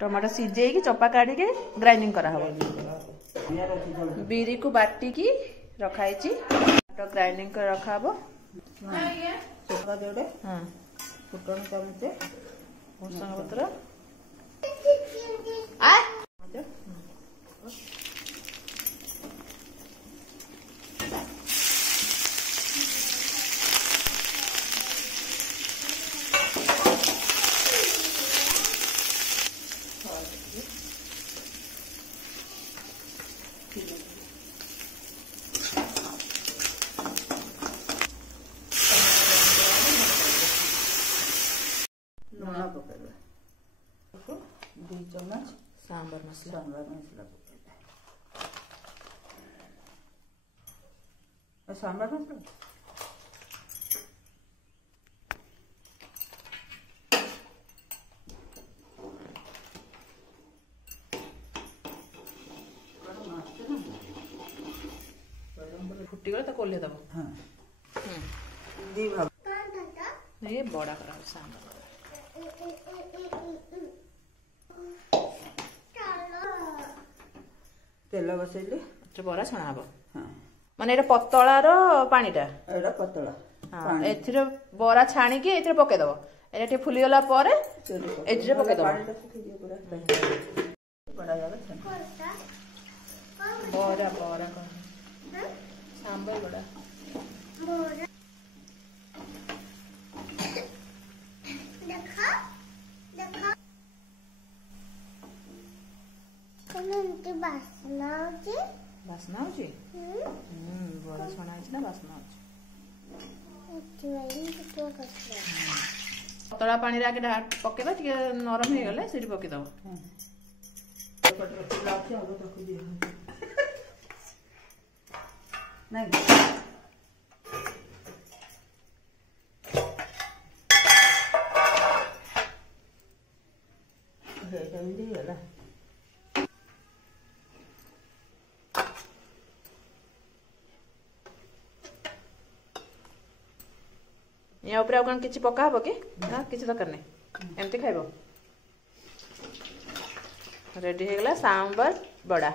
tomato सीझे की चोपा काढ़ी के ग्राइंडिंग करा हबो बिरी को बाटी की रखाई टमाटो ग्राइंडिंग कर रखा हबो चोपा जोड़े हां फुटन चामचे भुसंग पत्र लुण पकेबा 2 चम्मच सांबर मसला सांबर मसला फुटी गले तो कोल्हे दबो हां दी भाग ये बड़ा करा सांबर तेल बसैले बरा छणा हबो हां माने एटा पतळार पानीटा एटा पतला हां एथिरे बरा छाणी के एथिरे पके दबो एटा टे फुली गला पारे एथिरे पके दबो पानी सुखी दियो पूरा बड़ा जागा बरा बरा कर सांबर बड़ा देखा देखा कनंती बासना होची बड़ा छणा होची ना बासना होची पतला पानी रे आके पके दो टिके नरम हे गले सेठी पके दबो नहीं या ऊपर कौन किछि पका हबो के ना किछि दरकार नै एमती खाइबो रेडी हे गला सांबर बड़ा